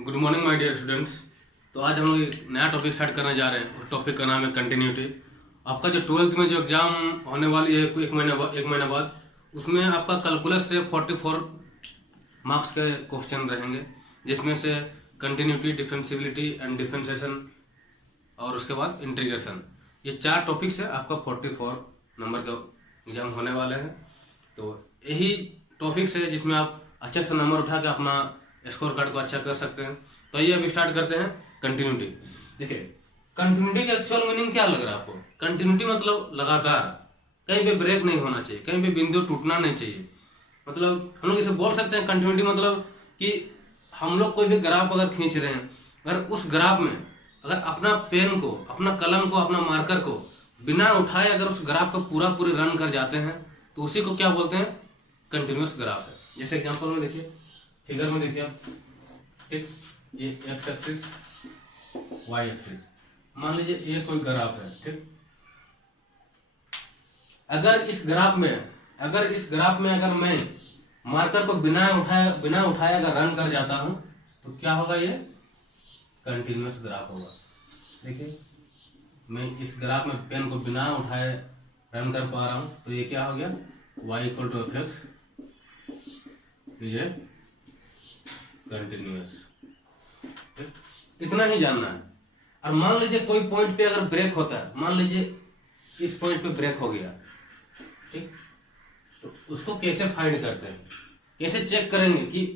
Good morning my dear students. तो आज हम लोग एक नया टॉपिक स्टार्ट करने जा रहे हैं। उस टॉपिक का नाम है कंटिन्यूटी। आपका जो 12th में जो एग्जाम होने वाली है एक महीने बाद, उसमें आपका कैलकुलस से 44 मार्क्स के क्वेश्चन रहेंगे, जिसमें से कंटिन्यूटी, डिफरेंशियबिलिटी एंड डिफरेंशिएशन और उसके बाद इंटीग्रेशन, ये 4 टॉपिक से आपका 44 नंबर का एग्जाम होने वाले हैं। तो यही टॉपिक्स है जिसमें आप अच्छे से नंबर उठा के अपना स्कोर कार्ड को अच्छा कर सकते हैं। तो आइए अभी स्टार्ट करते हैं कंटिन्यूटी। देखिए, कंटिन्यूटी का एक्चुअल मीनिंग क्या लग रहा है आपको? कंटिन्यूटी मतलब लगातार, कहीं पे ब्रेक नहीं होना चाहिए, कहीं पे बिंदु टूटना नहीं चाहिए। मतलब हम लोग इसे बोल सकते हैं कंटिन्यूटी मतलब कि हम लोग कोई भी ग्राफ अगर खींच रहे हैं, अगर उस ग्राफ में अगर अपना पेन को, अपना कलम को, अपना मार्कर को बिना उठाए अगर उस ग्राफ को पूरी रन कर जाते हैं, तो उसी को क्या बोलते हैं? कंटिन्यूअस ग्राफ है। जैसे एग्जांपल में देखिए, फिगर में देखिए आप, ठीक, ये एक्स एक्सिस, वाई एक्सिस, मान लीजिए ये कोई ग्राफ है, ठीक। अगर इस ग्राफ में अगर मैं मार्कर को बिना उठाए अगर रन कर जाता हूं, तो क्या होगा? ये कंटिन्यूअस ग्राफ होगा। देखिए, मैं इस ग्राफ में पेन को बिना उठाए रन कर पा रहा हूं, तो ये क्या हो गया? y equal to F X, ये कंटिन्यूअस। इतना ही जानना है। और मान लीजिए कोई पॉइंट पे अगर ब्रेक होता है, मान लीजिए इस पॉइंट पे ब्रेक हो गया, ठीक, तो उसको कैसे फाइंड करते हैं, कैसे चेक करेंगे कि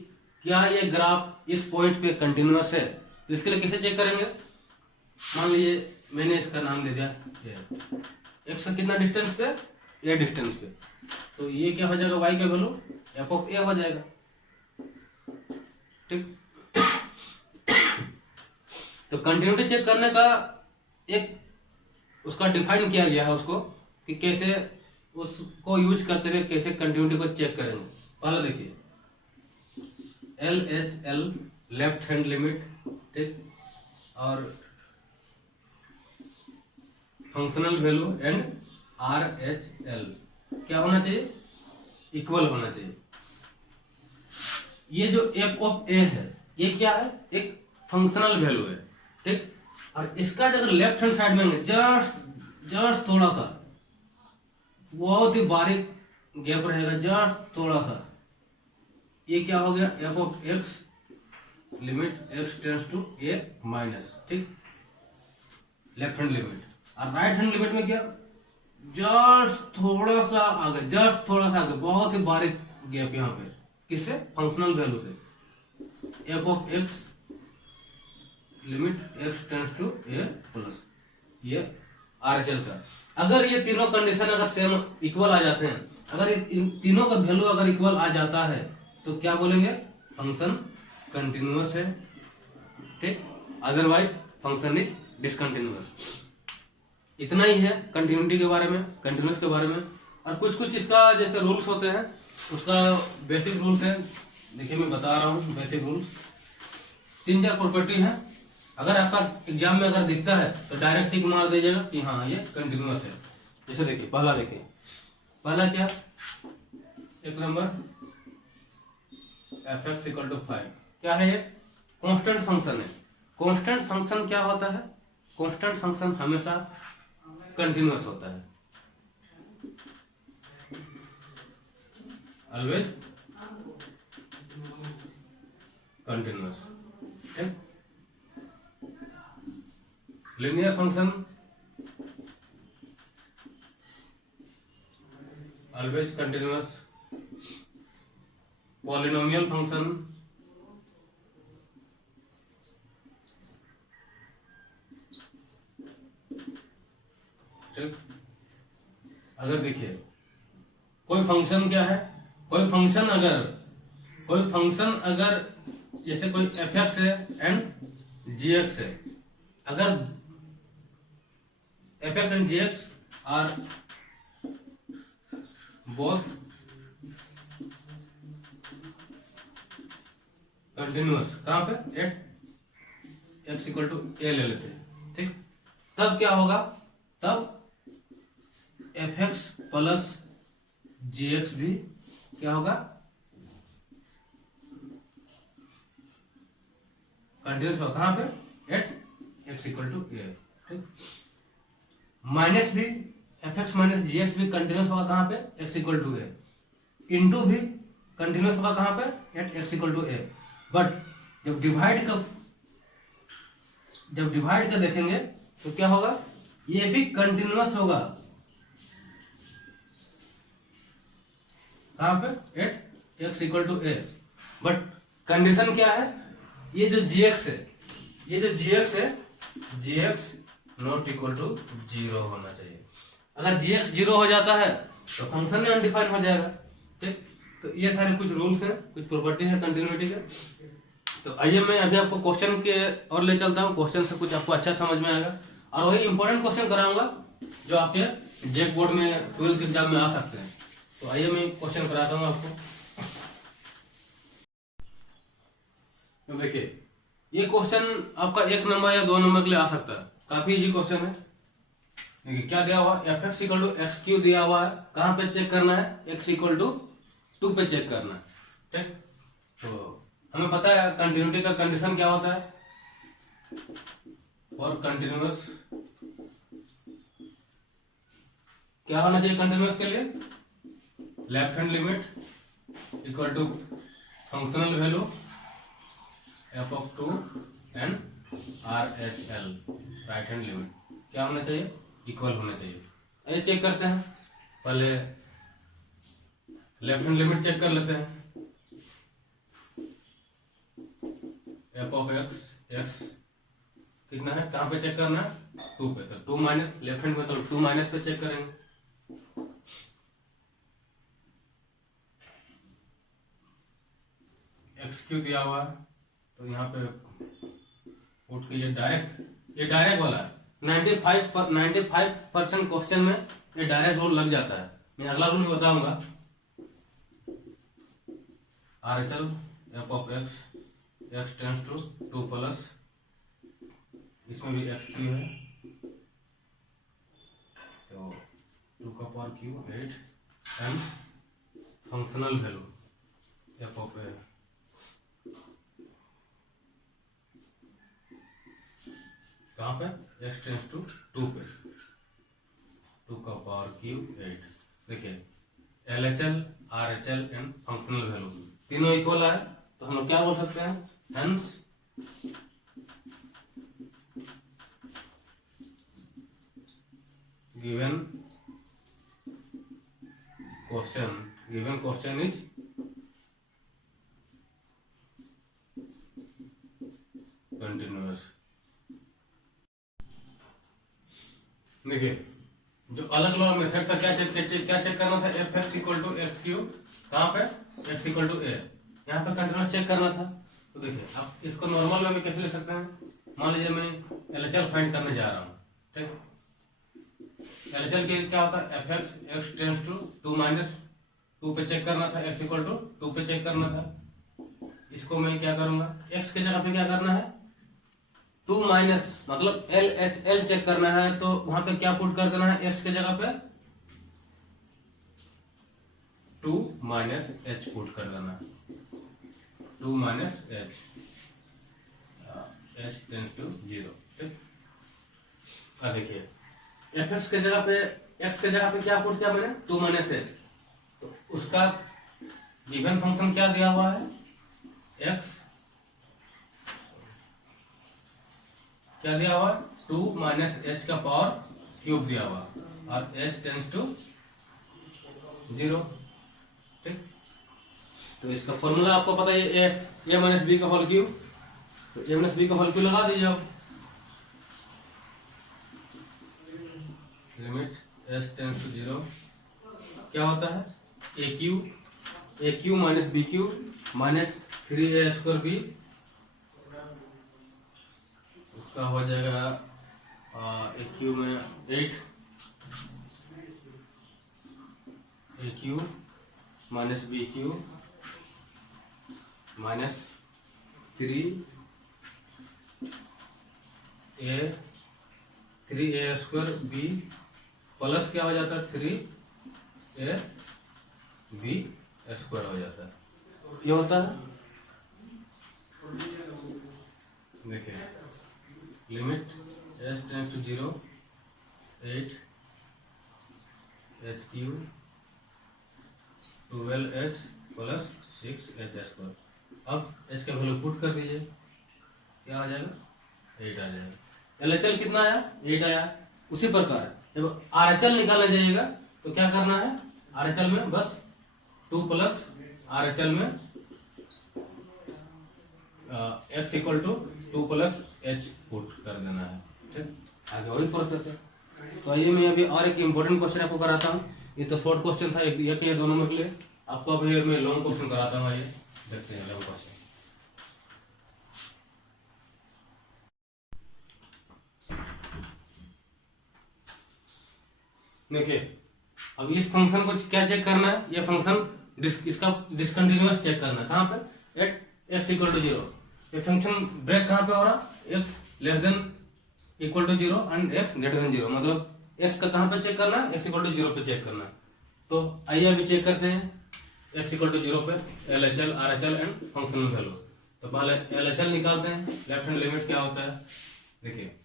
क्या ये ग्राफ इस पॉइंट पे कंटिन्यूअस है? तो इसके लिए कैसे चेक करेंगे? मान लीजिए मैंने इसका नाम दे दिया एक्स, कितना डिस्टेंस पे? ए डिस्टेंस पे, तो ये क्या हो जाएगा? वाई का वैल्यू एफ ऑफ ए हो जाएगा, ठीक। तो कंटिन्यूटी चेक करने का एक उसका डिफाइन किया गया है उसको, कि कैसे उसको यूज करते हुए कैसे कंटिन्यूटी को चेक करेंगे। पहले देखिए, L H L left hand limit, ठीक, और functional value and R H L क्या होना चाहिए? इक्वल होना चाहिए। ये जो एफ ऑफ ए है, ये क्या है? एक फंक्शनल वैल्यू है, ठीक। और इसका अगर लेफ्ट हैंड साइड में जस्ट थोड़ा सा, बहुत ही बारीक गैप रहेगा, जस्ट थोड़ा सा, ये क्या हो गया? F of X limit X tends to A minus, ठीक, लेफ्ट हैंड लिमिट। और राइट हैंड लिमिट में क्या? जस्ट थोड़ा सा आगे, बहुत ही बारीक गैप यहाँ पे, किससे? फंक्शनल वैल्यू से। F of X limit X tends to A plus, ये आरएचएल का। अगर ये तीनों कंडीशन अगर सेम इक्वल आ जाते हैं, अगर इन तीनों का वैल्यू अगर इक्वल आ जाता है, तो क्या बोलेंगे? फंक्शन कंटिन्यूअस है, ठीक। Otherwise function is discontinuous. इतना ही है कंटिन्यूटी के बारे में, कंटिन्यूअस के बारे में। और कुछ इसका जैसे रूल्स होते हैं, उसका बेसिक रूल्स है। देखिए मैं बता रहा हूँ बेसिक रूल्स। 3-4 प्रॉपर्टी है। अगर आपका एग्जाम में अगर दिखता है तो डायरेक्ट टिक मार दीजिएगा कि हाँ ये कंटिन्यूअस है। जैसे देखिए, पहला क्या? एक number F X equal to 5, क्या है? ये कांस्टेंट फंक्शन है। कांस्टेंट फंक्शन क्या होता है? कांस्टेंट फंक्शन हमेशा कंटिन्यूअस होता है, ऑलवेज कंटिन्यूअस, ठीक। Linear function always continuous. Polynomial function ठीक। अगर देखिए कोई फंक्शन क्या है, कोई फंक्शन अगर जैसे कोई एफ एक्स है एंड जी एक्स है, अगर F X and G X are both continuous, कहां पे? At X equal to A ले लेते हैं, ठीक। तब क्या होगा? तब F X plus G X भी क्या होगा? कंटिन्यूस होगा कहाँ पे, at X equal to A. ठीक, माइनस भी F X minus G X भी कंटिन्यूस होगा कहाँ पे, X equal to A. Into भी कंटिन्यूस होगा कहाँ पे, at X equal to A. But जब डिवाइड का देखेंगे तो क्या होगा, ये भी कंटिन्यूस होगा कहाँ पे, at X equal to A. But condition क्या है, ये जो gx है, ये जो gx है, gx नॉट इक्वल टू 0 होना चाहिए। अगर gx 0 हो जाता है तो फंक्शन में अनडिफाइंड हो जाएगा। ठीक, तो ये सारे कुछ रूल्स हैं, कुछ प्रॉपर्टी है कंटिन्यूटी के। तो आइए मैं अभी आपको क्वेश्चन के और ले चलता हूँ, क्वेश्चन से कुछ आपको अच्छा समझ में आएगा और वही इंपॉर्टेंट क्वेश्चन कराऊंगा जो आपके जेक बोर्ड में 12th एग्जाम में आ सकते हैं। तो आइए मैं क्वेश्चन कराता हूँ आपको। तो देखिए, ये क्वेश्चन आपका 1 नंबर या 2 नंबर के लिए आ सकता है, काफी इजी क्वेश्चन है। देखिए क्या दिया हुआ, F X equal to X cube दिया हुआ है, कहाँ पे चेक करना है, एक्स इक्वल टू 2 पे चेक करना है। ठीक, तो हमें पता है कंटिन्यूटी का कंडीशन क्या होता है, और कंटिन्यूअस क्या होना चाहिए, कंटिन्यूअस के लिए left hand limit equal to functional value F of 2 and R H L, right hand limit क्या होना चाहिए, इक्वल होना चाहिए। आइए चेक करते हैं, पहले लेफ्ट हैंड लिमिट चेक कर लेते हैं। एफ ऑफ एक्स, एक्स कितना है, कहाँ पे चेक करना है, 2 पे, तो 2 माइनस लेफ्ट हैंड में तो 2 माइनस पे चेक करेंगे। एक्स क्यू दिया हुआ है तो यहाँ पे पुट के ये डायरेक्ट वाला है। 95% क्वेश्चन में ये डायरेक्ट रूल लग जाता है। मैं अगला रूल भी बताऊंगा। R H L F of x, x tends to 2 plus, इसमें भी एक्स क्यू है तो 2 का power cube 8 and functional value F of a कहाँ पे, एक्स टेंस टू 2 पे, 2 का पावर क्यू 8। देखिए L H L, are H L and functional value तीनों इक्वल है, तो हम लोग क्या बोल सकते हैं, hence given question is continuous. देखिए जो अलग अलग मेथड था, क्या चेक करना था, F X equal to X cube, कहाँ पे, एक्स इक्वल टू ए, यहाँ पे कंटिन्यूअस चेक करना था। तो देखिए आप इसको नॉर्मल में भी कैसे ले सकते हैं, मान लीजिए मैं एलएचएल फाइंड करने जा रहा हूँ। ठीक, एलएचएल के क्या होता है, F X, x tends to 2 minus 2 पे चेक करना था, एक्स इक्वल टू 2 पे चेक करना था। इसको मैं क्या करूंगा, एक्स के जगह पे क्या करना है, 2 माइनस मतलब एल एच एल चेक करना है, तो वहां पे क्या पुट कर देना है, एक्स के जगह पे 2 माइनस एच पुट कर देना है, 2 minus H, H tends to 0। ठीक, अब देखिए एफ एक्स के जगह पे, एक्स के जगह पे क्या पुट किया मैंने, 2 माइनस एच, तो उसका गिवन फंक्शन क्या दिया हुआ है, एक्स क्या दिया हुआ, 2 माइनस एच का पावर क्यूब दिया हुआ और एच टेंस टू 0। ठीक, तो इसका फॉर्मूला आपको पता है, ए माइनस बी का होल क्यूब, तो ए माइनस बी का होल क्यूब लगा दीजिए आप, लिमिट एच टेंस टू 0 क्या होता है, a cube minus b cube minus 3a square b, उसका हो जाएगा ए क्यू में 8, a cube minus b cube minus 3a square b plus क्या हो जाता है, 3a बी स्क्वायर हो जाता है। ये होता है देखिए limit H tends to 0 8 H cube 12 H plus 6 H square. अब एच का वैल्यू पुट कर दीजिए, क्या आ जाएगा 8 आ जाएगा। LHL कितना आया 8 आया। उसी प्रकार जब RHL निकाला जाएगा तो क्या करना है, RHL में बस 2 प्लस RHL में x equal to 2 plus H put कर देना है। ठीक, आगे वही प्रोसेस है। तो आइए मैं अभी और एक इम्पोर्टेंट क्वेश्चन आपको कराता हूँ। ये तो शॉर्ट क्वेश्चन था, एक या दो नंबर के लिए। आपको अभी मैं लॉन्ग क्वेश्चन कराता हूँ। आइए देखते हैं लॉन्ग क्वेश्चन। देखिए अब इस फंक्शन को क्या चेक करना है, ये फंक्शन इसका डिसकंटिन्यूअस चेक करना है। कहाँ पे, एट x इक्वल टू 0। ये फंक्शन ब्रेक कहाँ पे हो रहा, x less than equal to 0 and x greater than 0। मतलब x का कहाँ पे चेक करना है, x इक्वल टू 0 पे चेक करना है। तो आइए अभी चेक करते हैं x इक्वल टू 0 पे LHL RHL and functional value. तो पहले LHL निकालते हैं। लेफ्ट हैंड लिमिट क्या होता है, देखिए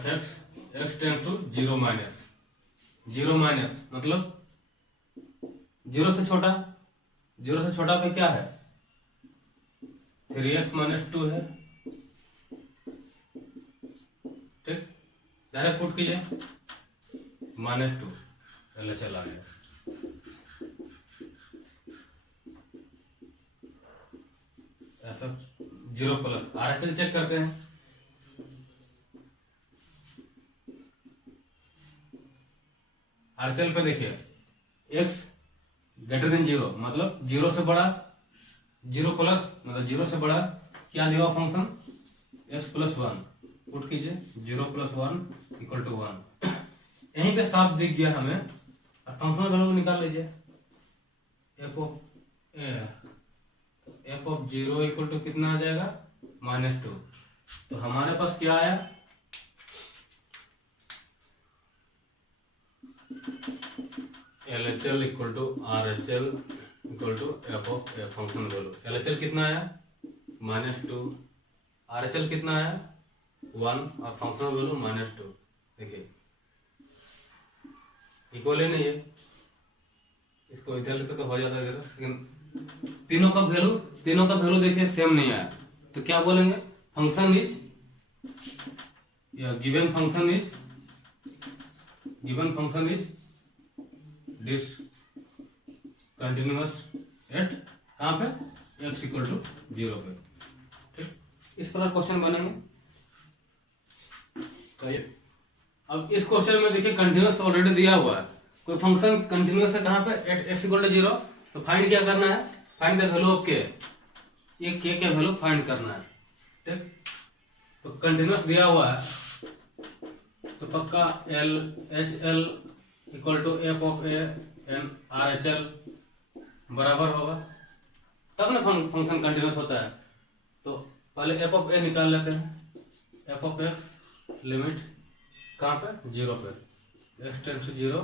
fx x tends to 0 minus 0 minus मतलब 0 से छोटा, 0 से छोटा पे क्या है 3x माइनस 2 है। ठीक, डायरेक्ट पुट कीजिए -2 LHL आ गया। ऐसा 0 प्लस RHL चेक करते हैं। RHL पे देखिए x ग्रेटर देन 0 मतलब 0 से बड़ा, 0 प्लस मतलब 0 से बड़ा क्या दिया हुआ फंक्शन x प्लस 1 पुट कीजिए 0 प्लस 1 इक्वल टू 1। यहीं पे साफ दिख गया हमें। अब फंक्शनल वैल्यू निकाल लीजिए f ऑफ 0 इक्वल टू कितना आ जाएगा -2। तो हमारे पास क्या आया LHL equal to RHL equal to f of function value. LHL कितना आया -2, RHL कितना आया 1 और फंक्शनल वैल्यू -2। देखिए इक्वल है नहीं है, इसको इधर लिखो तो हो जाता है, लेकिन तीनों का वैल्यू देखिए सेम नहीं आया। तो क्या बोलेंगे, फंक्शन इज या given function is discontinuous at कहाँ पे x इक्वल टू 0 पे। ठीक, इस प्रकार क्वेश्चन बनेंगे। तो अब इस क्वेश्चन में देखिए कंटिन्यूअस ऑलरेडी दिया हुआ है। कोई फंक्शन कंटिन्यूअस है कहाँ पे एट x इक्वल टू 0। तो फाइंड क्या करना है, find the value of k। ये k का वैल्यू फाइंड करना है। ठीक, तो कंटिन्यूअस दिया हुआ है तो पक्का LHL equal to f of a and RHL बराबर होगा, तब ना फंक्शन कंटिन्यूअस होता है। तो पहले f ऑफ a निकाल लेते हैं। f ऑफ x लिमिट कहाँ पे 0 पे x tends to 0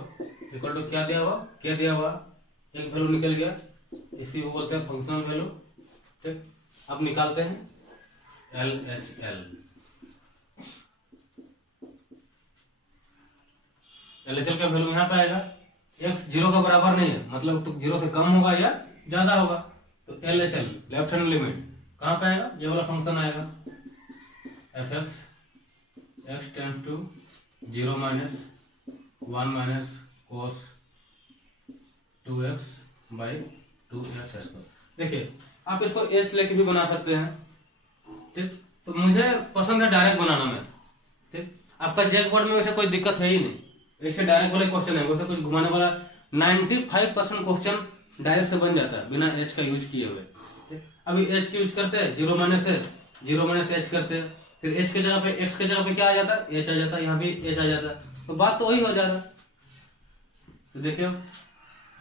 equal to क्या दिया हुआ k दिया हुआ, एक वैल्यू निकल गया, इसी को बोलते हैं फंक्शनल वैल्यू। ठीक, अब निकालते हैं LHL। LHL का वैल्यू यहाँ पे आएगा, x 0 का बराबर नहीं है मतलब तो 0 से कम होगा या ज्यादा होगा। तो LHL लेफ्ट हैंड लिमिट कहाँ पे आएगा, ये वाला फंक्शन आएगा fx x tends to 0 minus 1 minus cos 2x by 2x square. देखिए आप इसको h लेके भी बना सकते हैं। ठीक, तो मुझे पसंद है डायरेक्ट बनाना में। ठीक, आपका जैक बोर्ड में वैसे कोई दिक्कत है ही नहीं, इससे डायरेक्ट वाले क्वेश्चन है, वैसे कुछ घुमाने वाला 95% क्वेश्चन डायरेक्ट से बन जाता है बिना एच का यूज किए हुए। ठीक, अभी एच का यूज करते हैं 0 माइनस एच करते हैं, फिर एच के जगह पे एक्स के जगह पे क्या आ जाता है एच आ जाता है, यहाँ भी एच आ जाता है, तो बात तो वही हो जाता है। तो देखियो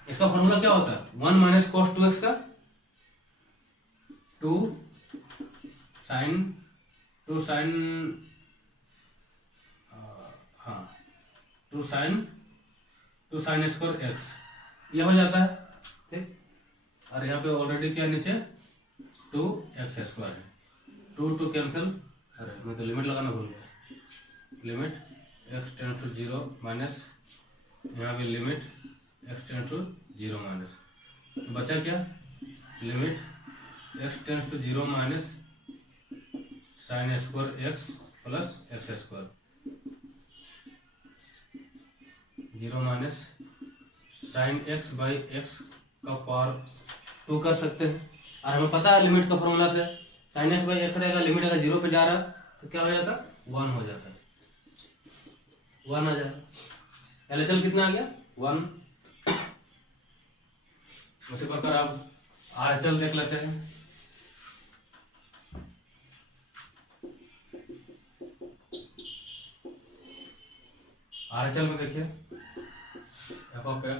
इसका फॉर्मूला क्या होता है 1 माइनस कॉस 2x का 2 साइन स्क्वायर x, ये हो जाता है। ठीक, और यहाँ पे ऑलरेडी क्या नीचे 2x² है। 2 कैंसिल, अरे मैं तो लिमिट लगाना भूल गया, limit x tends to 0 minus, यहाँ भी limit x tends to 0 minus, तो बचा क्या, limit x tends to 0 minus sine square x plus X square, 0 minus sine x by X का पावर 2 कर सकते हैं। और हमें पता है लिमिट का फॉर्मूला से साइन x बाई एक्स रहेगा, लिमिट अगर 0 पे जा रहा है तो क्या हो जाता, 1 हो जाता है, 1 आ जाएगा। LHL कितना आ गया, 1। उसी प्रकार आप RHL देख लेते हैं। RHL में देखिए f of x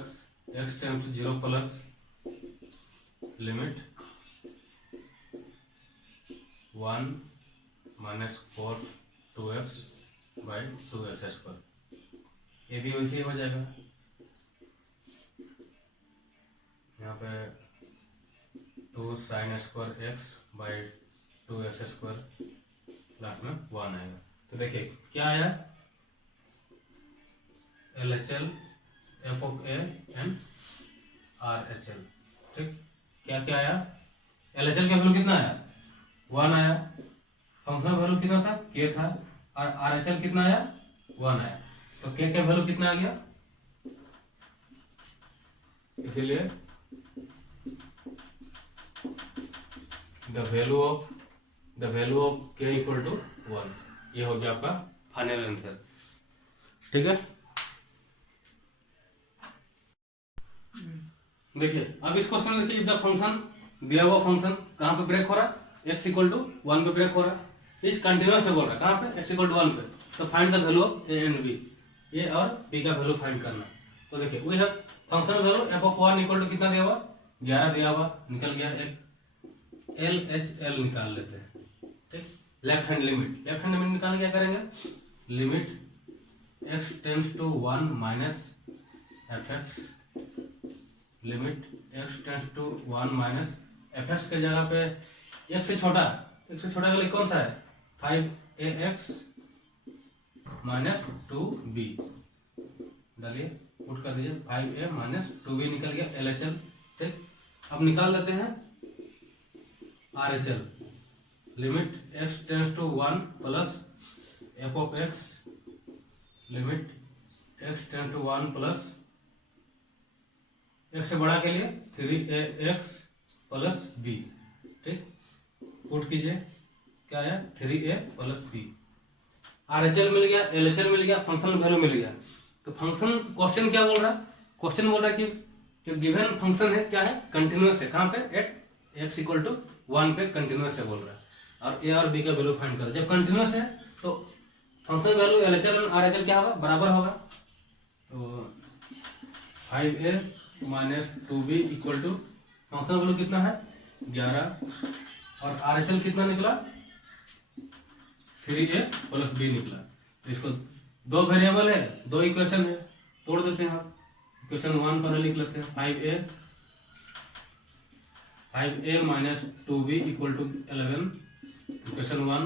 tends to 0 plus limit 1 minus cos 2x by 2x square, ये भी वैसे ही हो जाएगा। यहाँ पे 2 sine square x by 2x square, last में 1 आएगा। तो देखिए क्या आया, LHL f of a and RHL, ठीक। क्या क्या आया, LHL का वैल्यू कितना आया, 1 आया, फंक्शन वैल्यू कितना था, k था, और RHL कितना आया, 1 आया, तो k का वैल्यू कितना आ गया, इसीलिए the value of k equal to 1, ये हो गया आपका फाइनल आंसर, ठीक है। देखिए अब इस क्वेश्चन में देखिए, द फंक्शन दिया हुआ फंक्शन कहाँ पे ब्रेक हो रहा है, x इक्वल टू 1 पे ब्रेक हो रहा है, इस कंटिन्यूअस से बोल रहा है, कहाँ पे, x इक्वल टू 1 पे। तो find the value of a and b, a और b का वैल्यू फाइंड करना। तो देखिए वही है function value f of 1 equal to कितना दिया हुआ, 11 दिया हुआ, निकल गया, एक LHL निकाल लेते हैं, ठीक। लेफ्ट हैंड लिमिट निकाल क्या करेंगे, limit x tends to 1 minus fx, limit x tends to 1 minus fx के जगह पे x से छोटा के लिए कौन सा है, 5ax माइनस 2b डालिए, पुट कर दीजिए, 5a माइनस 2b निकल गया LHL, ठीक। अब निकाल देते हैं RHL, limit x tends to 1 plus f of x, limit x tends to 1 plus x से बड़ा के लिए 3ax प्लस b, ठीक। पुट कीजिए, क्या आया, 3a प्लस b। RHL मिल गया, LHL मिल गया, फंक्शन वैल्यू मिल गया। तो फंक्शन क्वेश्चन क्या बोल रहा है, क्वेश्चन बोल रहा है कि जो गिवन फंक्शन है क्या है, कंटिन्यूअस है, कहाँ पे, एट x इक्वल टू 1 पे कंटिन्यूअस है बोल रहा है, और a और b का वैल्यू फाइंड करो। जब कंटिन्यूअस है तो फंक्शन वैल्यू LHL और RHL क्या होगा, बराबर होगा। तो 5a minus 2b equal to function value कितना है, 11, और RHL कितना निकला, 3a प्लस b निकला। तो इसको दो वेरिएबल है, दो इक्वेशन है, तोड़ देते हैं हम। इक्वेशन 1 पर लिख लेते हैं, 5a minus 2b equal to 11, equation 1,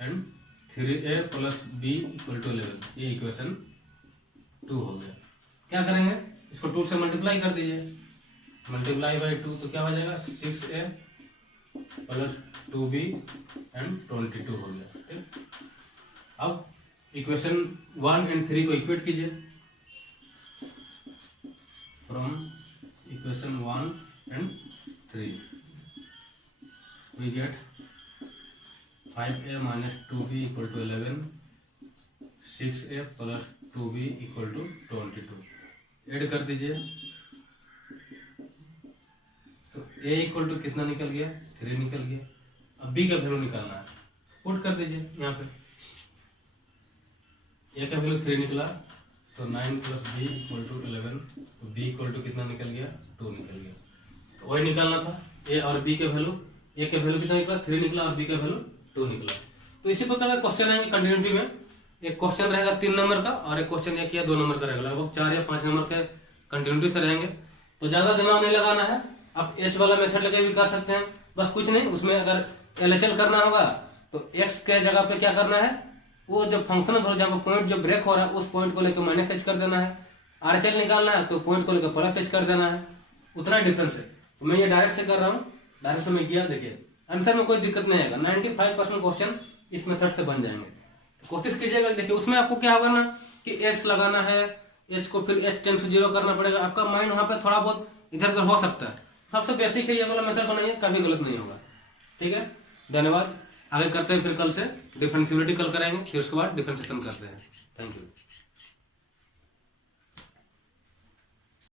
and 3a plus b equal to 11, ये इक्वेशन 2 हो गया। क्या करेंगे, इसको 2 से मल्टीप्लाई कर दीजिए, मल्टीप्लाई बाई 2, तो क्या हो जाएगा, 6a प्लस 2b एंड 22 हो गया, ठीक। अब इक्वेशन 1 एंड 3 को इक्वेट कीजिए, from equation 1 and 3 we get 5a minus 2b equal to 11, 6a plus 2b equal to 22, add कर दीजिए। तो a इक्वल टू कितना निकल गया, 3 निकल गया। अब b का वैल्यू निकालना है, पुट कर दीजिए यहाँ पे, a का वैल्यू 3 निकला, तो 9 प्लस b इक्वल टू 11, तो b इक्वल टू कितना निकल गया, 2 निकल गया। तो वही निकालना था, a और b के वैल्यू, a का वैल्यू कितना निकला, 3 निकला, और b का वैल्यू 2 निकला। तो इसी प्रकार का क्वेश्चन आएंगे कंटिन्यूटी में, एक क्वेश्चन रहेगा 3 नंबर का, और एक क्वेश्चन 1 या 2 नंबर का रहेगा, लगभग 4 या 5 नंबर के कंटिन्यूटी से रहेंगे। तो ज्यादा दिमाग नहीं लगाना है, आप एच वाला मेथड लगे भी कर सकते हैं, बस कुछ नहीं, उसमें अगर LHL करना होगा तो x के जगह पे क्या करना है, वो जो फंक्शन है जहाँ पर पॉइंट जो ब्रेक हो रहा है उस पॉइंट को लेकर माइनस एच कर देना है। RHL निकालना है तो पॉइंट को लेकर प्लस एच कर देना है, उतना डिफरेंस है। तो मैं ये डायरेक्ट से कर रहा हूँ, डायरेक्ट से मैं किया, देखिए आंसर में कोई दिक्कत नहीं आएगा। 95% क्वेश्चन इस मेथड से बन जाएंगे। तो कोशिश कीजिएगा। देखिए उसमें आपको क्या होगा ना कि एच लगाना है, एच को फिर एच टेंस टू 0 करना पड़ेगा, आपका माइंड वहाँ पे थोड़ा बहुत इधर उधर हो सकता है। सबसे बेसिक है ये वाला मेथड बनाइए, कभी गलत नहीं होगा। ठीक है, धन्यवाद। आगे करते हैं, फिर कल से डिफरेंशियबिलिटी कल कराएंगे, फिर उसके बाद डिफरेंशिएशन करते हैं। Thank you.